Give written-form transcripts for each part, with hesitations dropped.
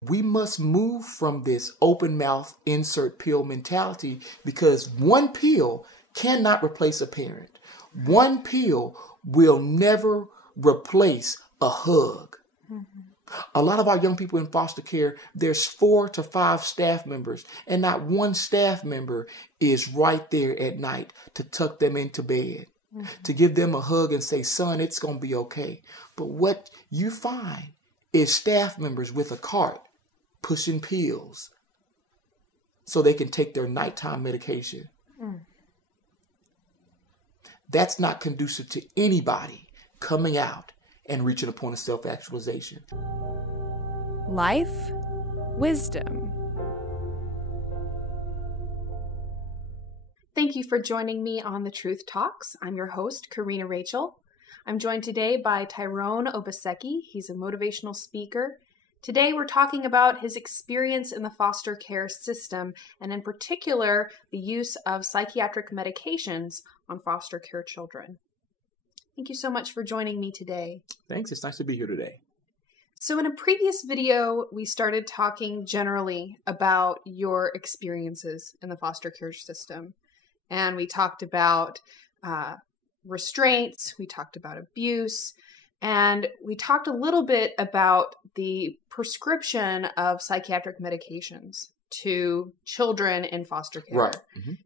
We must move from this open mouth insert pill mentality, because one pill cannot replace a parent. One pill will never replace a hug. A lot of our young people in foster care, there's 4 to 5 staff members, and not one staff member is right there at night to tuck them into bed, to give them a hug and say, son, it's going to be okay. But what you find is staff members with a cart pushing pills so they can take their nighttime medication. That's not conducive to anybody coming out and reaching a point of self-actualization. Life, wisdom. Thank you for joining me on The Truth Talks. I'm your host, Karina Rachel. I'm joined today by Tyrone Obaseki. He's a motivational speaker. Today we're talking about his experience in the foster care system, and in particular, the use of psychiatric medications on foster care children. Thank you so much for joining me today. Thanks. It's nice to be here today. So in a previous video, we started talking generally about your experiences in the foster care system. And we talked about restraints, we talked about abuse, and we talked a little bit about the prescription of psychiatric medications to children in foster care. Right.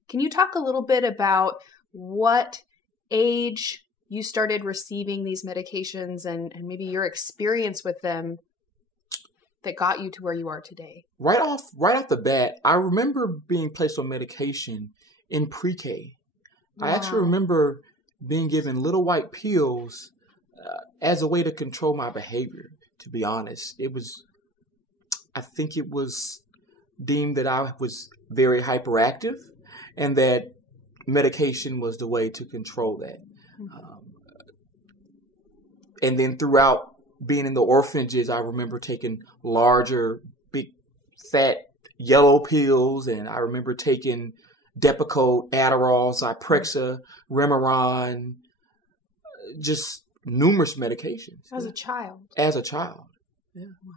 Can you talk a little bit about what age you started receiving these medications and maybe your experience with them that got you to where you are today? Right off the bat, I remember being placed on medication in pre-K. Wow. I actually remember being given little white pills as a way to control my behavior, to be honest. I think it was deemed that I was very hyperactive and that medication was the way to control that. And then throughout being in the orphanages, I remember taking larger, big, fat, yellow pills, and I remember taking Depakote, Adderall, Zyprexa, Remeron, just numerous medications. As a child? As a child, yeah. Wow.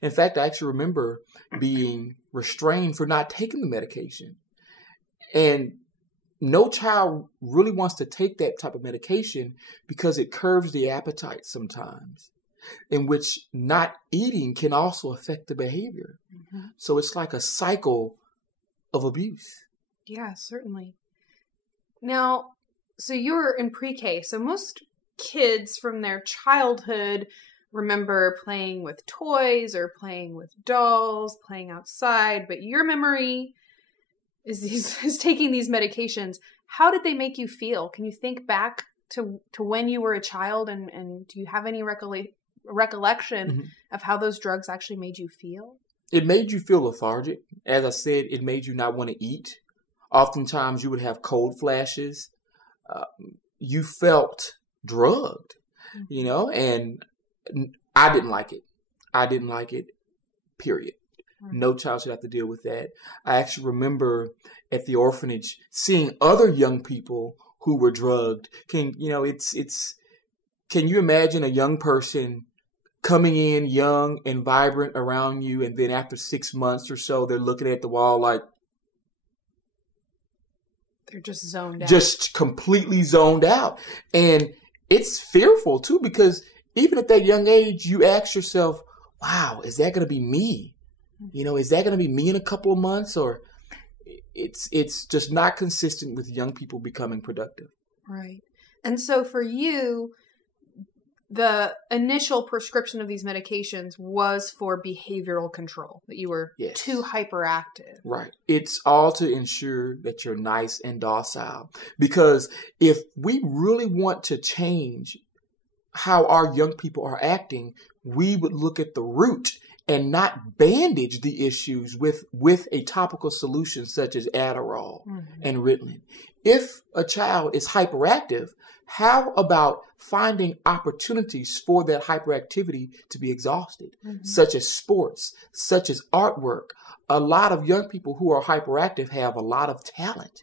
In fact, I actually remember being restrained for not taking the medication. And no child really wants to take that type of medication because it curbs the appetite sometimes, in which not eating can also affect the behavior. So it's like a cycle of abuse. Yeah, certainly. Now, so you were in pre-K. So most kids from their childhood remember playing with toys or playing with dolls, playing outside, but your memory is taking these medications. How did they make you feel? Can you think back to when you were a child, and do you have any recollection of how those drugs actually made you feel? It made you feel lethargic. As I said, it made you not want to eat. Oftentimes you would have cold flashes. You felt drugged, and I didn't like it. I didn't like it, period. No child should have to deal with that. I actually remember at the orphanage seeing other young people who were drugged. Can you imagine a young person coming in young and vibrant around you, and then after 6 months or so, they're looking at the wall like they're just zoned out. Just completely zoned out. And it's fearful too, because even at that young age, you ask yourself, wow, is that going to be me? Is that going to be me in a couple of months? Or it's just not consistent with young people becoming productive. Right. And so for you, the initial prescription of these medications was for behavioral control, that you were too hyperactive. Right. It's all to ensure that you're nice and docile. Because if we really want to change how our young people are acting, we would look at the root and not bandage the issues with a topical solution such as Adderall and Ritalin. If a child is hyperactive, how about finding opportunities for that hyperactivity to be exhausted, such as sports, such as artwork? A lot of young people who are hyperactive have a lot of talent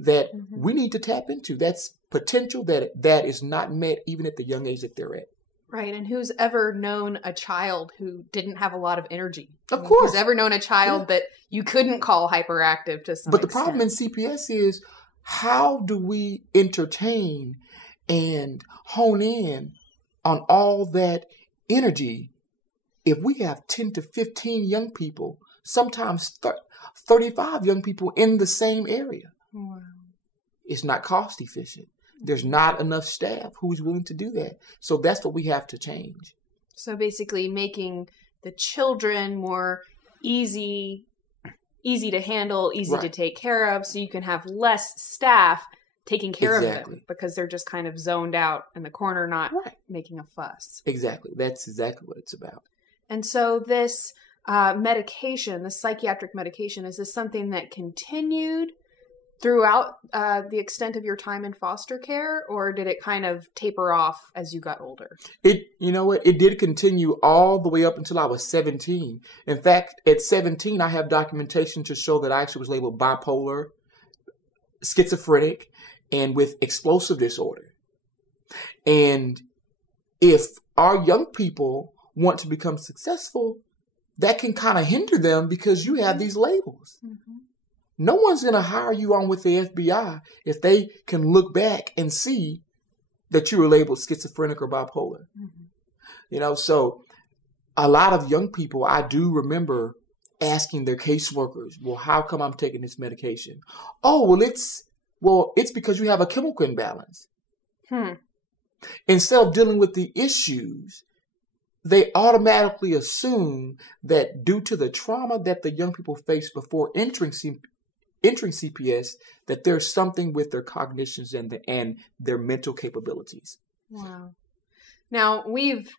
that we need to tap into. That's potential that is not met even at the young age that they're at. Right. And who's ever known a child who didn't have a lot of energy? Of course. Who's ever known a child that you couldn't call hyperactive to some But extent? the problem in CPS is, how do we entertain and hone in on all that energy if we have 10 to 15 young people, sometimes 35 young people in the same area? Wow. It's not cost efficient. There's not enough staff who's willing to do that. So that's what we have to change. So basically making the children more easy to handle, easy to take care of, so you can have less staff taking care of them because they're just kind of zoned out in the corner, not making a fuss. Exactly. That's exactly what it's about. And so this medication, the psychiatric medication, is this something that continued throughout the extent of your time in foster care, or did it kind of taper off as you got older? You know what? It did continue all the way up until I was 17. In fact, at 17, I have documentation to show that I actually was labeled bipolar, schizophrenic, and with explosive disorder. And if our young people want to become successful, that can kind of hinder them because you have these labels. Mm-hmm. No one's going to hire you on with the FBI if they can look back and see that you were labeled schizophrenic or bipolar. Mm-hmm. You know, so a lot of young people, I do remember asking their caseworkers, well, how come I'm taking this medication? Oh, well, it's because you have a chemical imbalance. Instead of dealing with the issues, they automatically assume that due to the trauma that the young people face before entering CPS, that there's something with their cognitions and their mental capabilities. Wow. Now, we've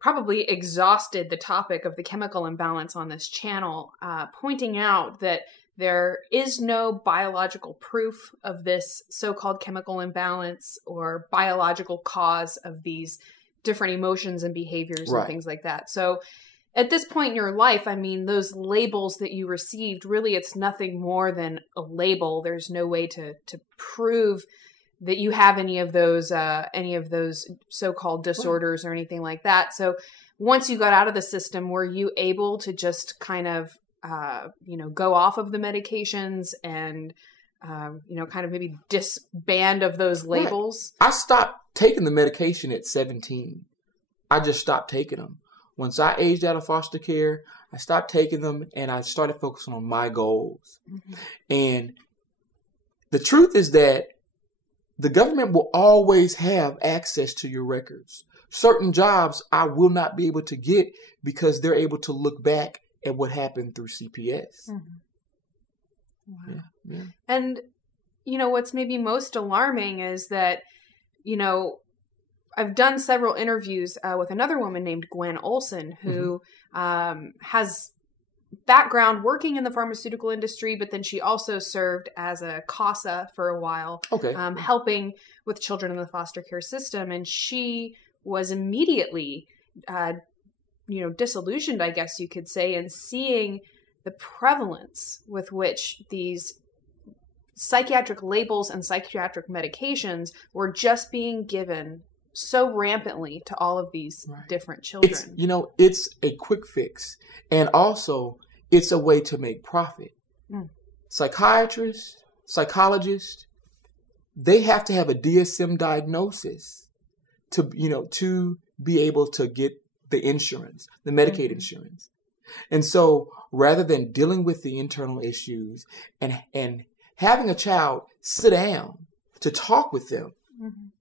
probably exhausted the topic of the chemical imbalance on this channel, pointing out that there is no biological proof of this so-called chemical imbalance or biological cause of these different emotions and behaviors and things like that. So at this point in your life, I mean, those labels that you received, really, it's nothing more than a label. There's no way to prove that you have any of those so-called disorders or anything like that. So once you got out of the system, were you able to just kind of, go off of the medications and, kind of maybe disband of those labels? I stopped taking the medication at 17. I just stopped taking them. Once I aged out of foster care, I stopped taking them and I started focusing on my goals. Mm-hmm. And the truth is that the government will always have access to your records. Certain jobs I will not be able to get because they're able to look back at what happened through CPS. Mm-hmm. Wow. Yeah. And, what's maybe most alarming is that, I've done several interviews with another woman named Gwen Olson who has background working in the pharmaceutical industry, but then she also served as a CASA for a while, helping with children in the foster care system. And she was immediately, disillusioned, I guess you could say, in seeing the prevalence with which these psychiatric labels and psychiatric medications were just being given so rampantly to all of these different children. It's a quick fix. And also, it's a way to make profit. Psychiatrists, psychologists, they have to have a DSM diagnosis to be able to get the insurance, the Medicaid insurance. And so rather than dealing with the internal issues and having a child sit down to talk with them,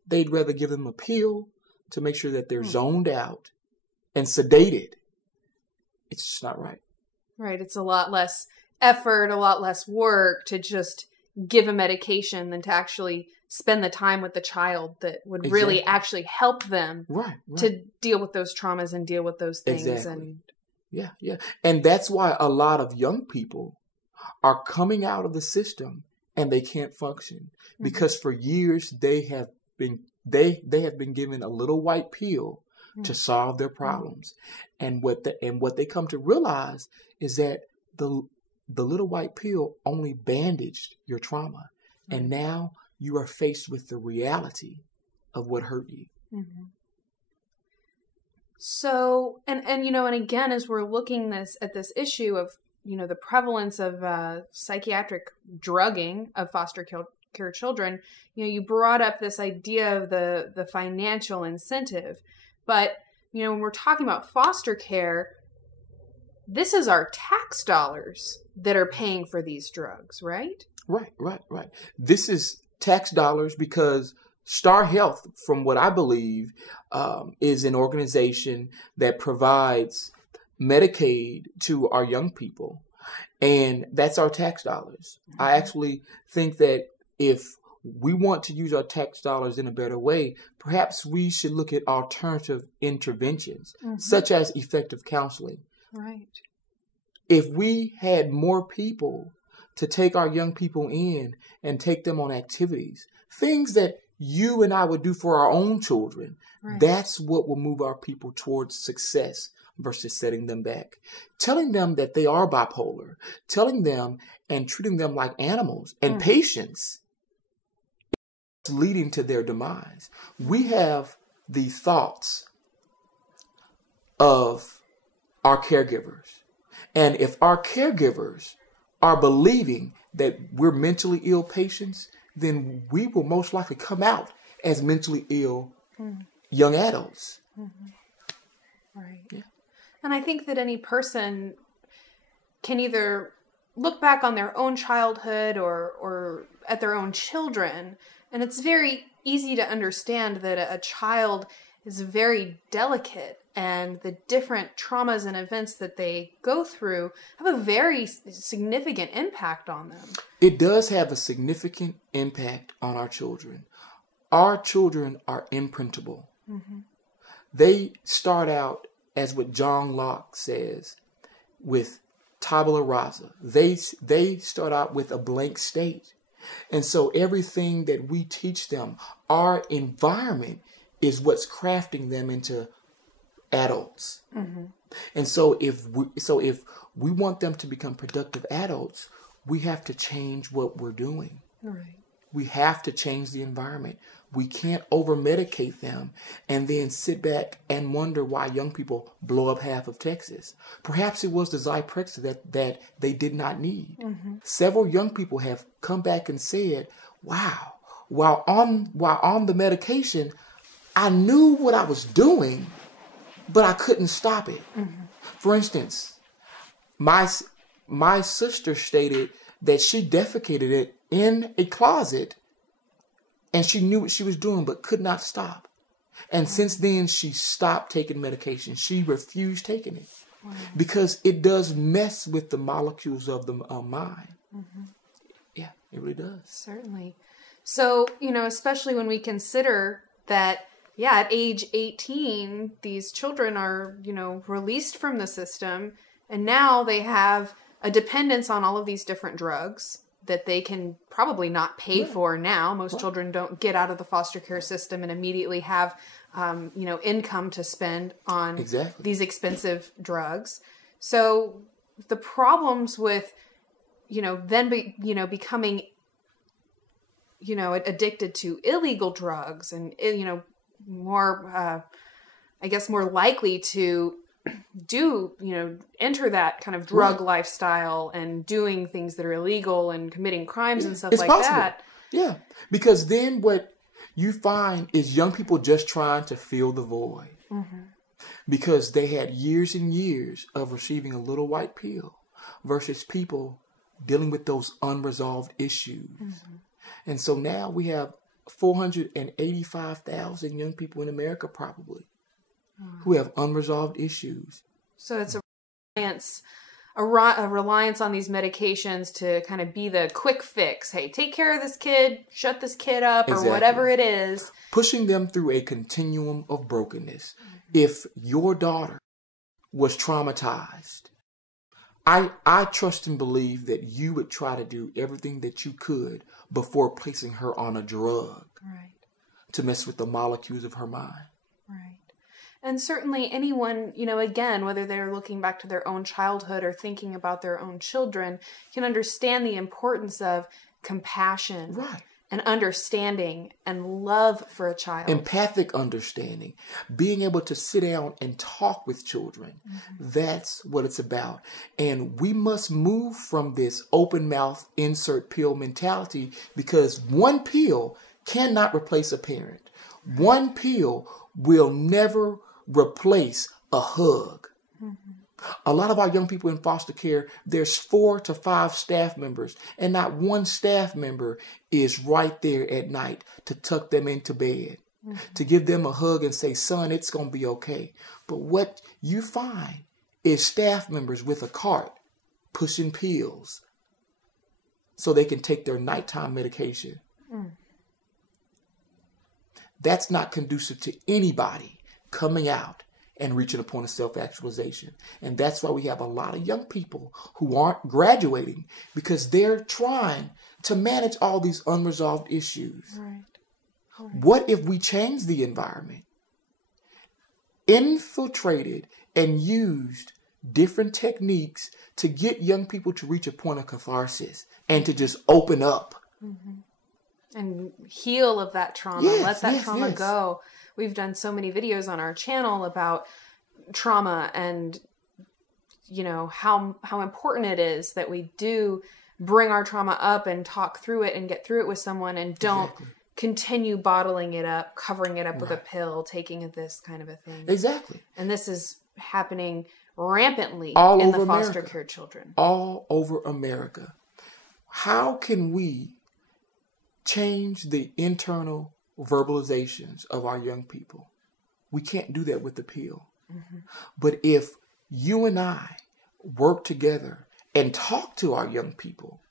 they'd rather give them a pill to make sure that they're zoned out and sedated. It's just not right. Right. It's a lot less effort, a lot less work to just give a medication than to actually spend the time with the child that would really actually help them to deal with those traumas and deal with those things. And yeah. And that's why a lot of young people are coming out of the system and they can't function because for years they have been given a little white pill to solve their problems. And what they come to realize is that the little white pill only bandaged your trauma. And now you are faced with the reality of what hurt you. So, and again, as we're looking at this issue of, the prevalence of psychiatric drugging of foster care children, you brought up this idea of the financial incentive. But, when we're talking about foster care, this is our tax dollars that are paying for these drugs, right? Right. This is tax dollars because Star Health, from what I believe, is an organization that provides Medicaid to our young people. And that's our tax dollars. Mm-hmm. I actually think that if we want to use our tax dollars in a better way, perhaps we should look at alternative interventions, such as effective counseling. Right. If we had more people to take our young people in and take them on activities, things that you and I would do for our own children, right. That's what will move our people towards success versus setting them back. Telling them that they are bipolar, telling them and treating them like animals and patients leading to their demise. We have the thoughts of our caregivers. And if our caregivers are believing that we're mentally ill patients, then we will most likely come out as mentally ill young adults. Right. Yeah. And I think that any person can either look back on their own childhood or at their own children, and it's very easy to understand that a child is very delicate, and the different traumas and events that they go through have a very significant impact on them. It does have a significant impact on our children. Our children are imprintable. They start out, as what John Locke says, with tabula rasa. They start out with a blank state. And so everything that we teach them, our environment is what's crafting them into adults. And so if we want them to become productive adults, we have to change what we're doing. Right. We have to change the environment. We can't over-medicate them and then sit back and wonder why young people blow up half of Texas. Perhaps it was the Zyprexa that they did not need. Several young people have come back and said, wow, while on the medication, I knew what I was doing, but I couldn't stop it. For instance, my sister stated that she defecated it in a closet and she knew what she was doing but could not stop. And since then, she stopped taking medication. She refused taking it because it does mess with the molecules of the mind. Yeah, it really does. Certainly. So, especially when we consider that, at age 18, these children are, released from the system, and now they have a dependence on all of these different drugs that they can probably not pay for now. Most children don't get out of the foster care system and immediately have, income to spend on these expensive drugs. So the problems with, becoming, addicted to illegal drugs and, more likely to enter that kind of drug lifestyle and doing things that are illegal and committing crimes and stuff like that. Yeah, because then what you find is young people just trying to fill the void because they had years and years of receiving a little white pill versus people dealing with those unresolved issues. And so now we have 485,000 young people in America probably who have unresolved issues. So it's a reliance on these medications to kind of be the quick fix. Hey, take care of this kid, shut this kid up, or whatever it is. Pushing them through a continuum of brokenness. If your daughter was traumatized, I trust and believe that you would try to do everything that you could before placing her on a drug to mess with the molecules of her mind. Right. And certainly anyone, again, whether they're looking back to their own childhood or thinking about their own children, can understand the importance of compassion and understanding and love for a child. Empathic understanding, being able to sit down and talk with children. That's what it's about. And we must move from this open mouth, insert pill mentality, because one pill cannot replace a parent. One pill will never replace a hug. A lot of our young people in foster care, there's 4 to 5 staff members, and not one staff member is right there at night to tuck them into bed, to give them a hug and say, son, it's going to be okay. But what you find is staff members with a cart pushing pills so they can take their nighttime medication. That's not conducive to anybody coming out and reaching a point of self-actualization. And that's why we have a lot of young people who aren't graduating, because they're trying to manage all these unresolved issues. Right. What if we change the environment, infiltrated and used different techniques to get young people to reach a point of catharsis and to just open up? And heal of that trauma. Let that trauma go. We've done so many videos on our channel about trauma and, you know, how important it is that we do bring our trauma up and talk through it and get through it with someone, and don't continue bottling it up, covering it up with a pill, taking this kind of a thing. Exactly. And this is happening rampantly all in over the foster America. care children. All over America. How can we change the internal verbalizations of our young people? We can't do that with the pill. But if you and I work together and talk to our young people,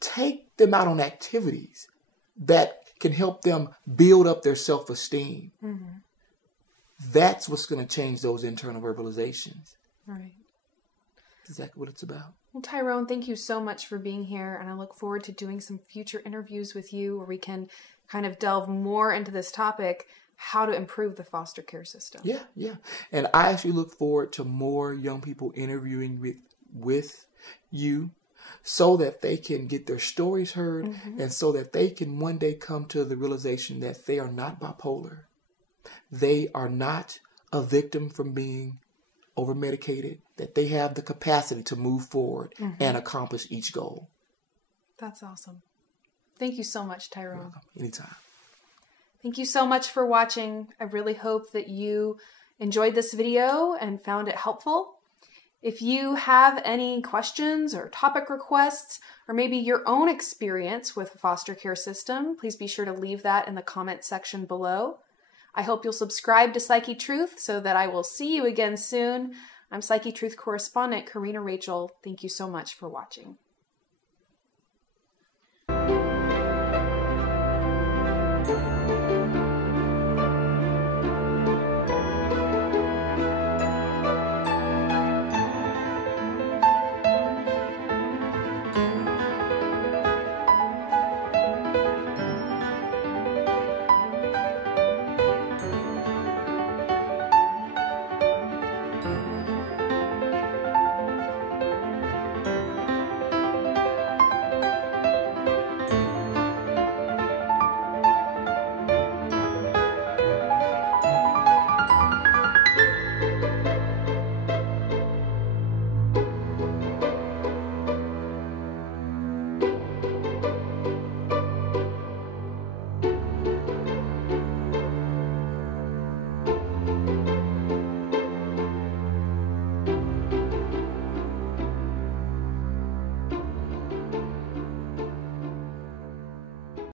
take them out on activities that can help them build up their self-esteem, that's what's going to change those internal verbalizations. Right. That's exactly what it's about. Well, Tyrone, thank you so much for being here, and I look forward to doing some future interviews with you where we can kind of delve more into this topic, how to improve the foster care system. Yeah. And I actually look forward to more young people interviewing with you, so that they can get their stories heard, and so that they can one day come to the realization that they are not bipolar. They are not a victim from being over-medicated, that they have the capacity to move forward and accomplish each goal. That's awesome. Thank you so much, Tyrone. You're welcome. Anytime. Thank you so much for watching. I really hope that you enjoyed this video and found it helpful. If you have any questions or topic requests, or maybe your own experience with the foster care system, please be sure to leave that in the comment section below. I hope you'll subscribe to Psychetruth so that I will see you again soon. I'm Psychetruth correspondent Karina Rachel. Thank you so much for watching.